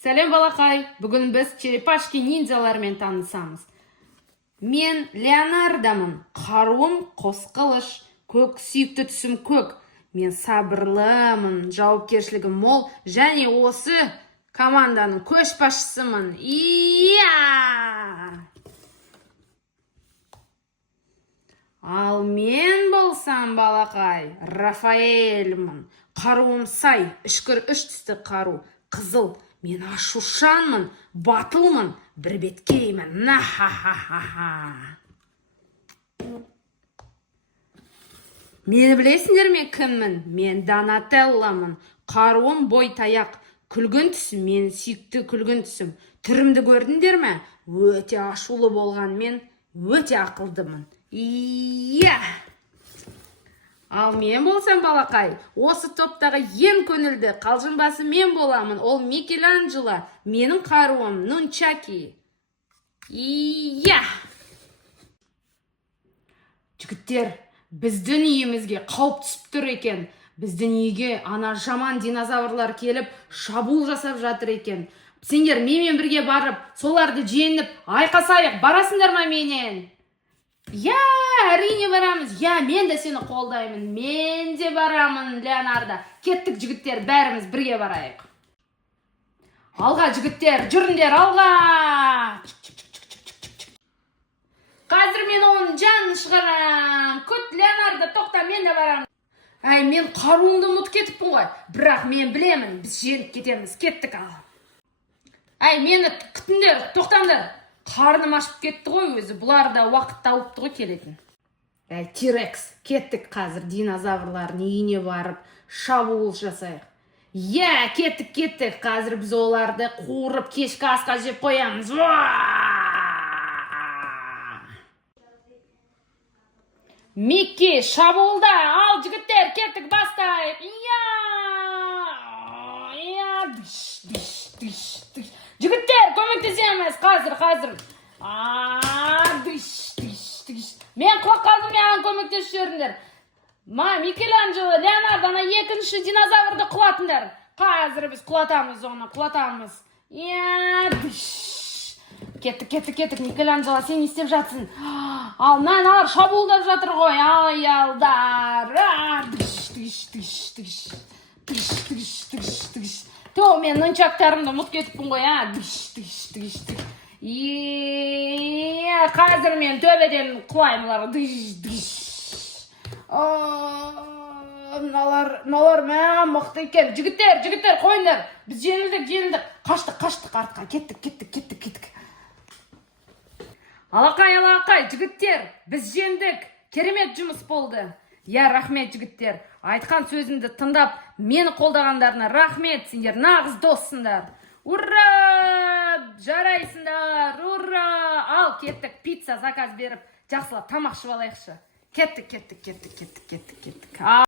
Сәлем балақай, бүгін біз черепашки ниндзялармен танысамыз. Мен Леонардомын, қаруым қос қылыш, көк сүйікті түсім көк. Мен сабырлымын, жауапкершілігім мол, және осы команданың көшбасшысымын. Ал мен болсам балақай, Рафаэльмін. Қаруым сай, үшкір үш түсті қару, қызыл. Мен ашушанмын, батылмын, бір беткеймін. Мені білесіңдер ме кіммін? Мен Донателламын. Қаруым бой таяқ, күлгін түсім, мен сүйікті күлгін түсім. Түрімді көрдіңдер ме? Өте ашулы болған мен, өте ақылдымын. Ал мен болсам балақай, осы топтағы ең көнілді қалжыңбасы мен боламын. Ол Микеланджело, менің қаруым нунчаки. Жігіттер, біздің үйімізге қауіп түсіп тұр екен. Біздің үйге ана жаман динозаврлар келіп, шабуыл жасап жатыр екен. Сендер менімен бірге барып, соларды жеңіп, айқасайық, барасыңдар ма менен? Әрине барамыз. Мен де сені қолдаймын. Мен де барамын, Леонардо. Кеттік, жігіттер, бәріміз бірге барайық. Алға, жігіттер, жүріңдер, алға! Қазір мен оның жанын шығарам. Күт, Леонардо, тоқта, мен де барамын. Мен қаруымды ұмытып кетіппін ғой. Бірақ мен білемін, біз жеңіп кетеміз. Кеттік, ал. Мені күтіңдер, тоқтаңдар. Қарным ашып кетті ғой өзі, бұлар да уақыт тауыпты ғой келетін. Тирекс, кеттік қазір динозаврлардың үйіне барып шабуыл жасайық. Кеттік, қазір біз оларды қуырып кешкі асқа жеп қоямыз. Микки, шабуылда, ал жігіттер, кеттік, бастайық. Жігіттер, көмектесеміз, қазір. Мен құлақ қалдым, маған көмектесіп жүріңдер. Микеланджело, Леонардо, екінші динозаврды құлатыңдар. Қазір біз құлатамыз оны, құлатамыз. Кеттік, Микеланджело, сен істеп жатсың. Ал, мыналар шабуылдап жатыр ғой, аялдар. Мен нунчактарымды ұмытып кетіппін ғой, қазір мен төбеден құлаймын олар. Мыналар мықты екен. Жігіттер, қойыңдар. Біз жеңілдік. Қаштық артқа. Кеттік. Алақай, жігіттер, біз жеңдік. Керемет жұмыс болды. Рахмет, жігіттер. Айтқан сөзімді тыңдап, мені қолдағандарына рахмет, сендер нағыз доссыңдар. Ура! Жарайсыңдар, ура! Ал, кеттік, пицца заказ беріп, жақсылап тамақ ішіп алайықшы. Кеттік.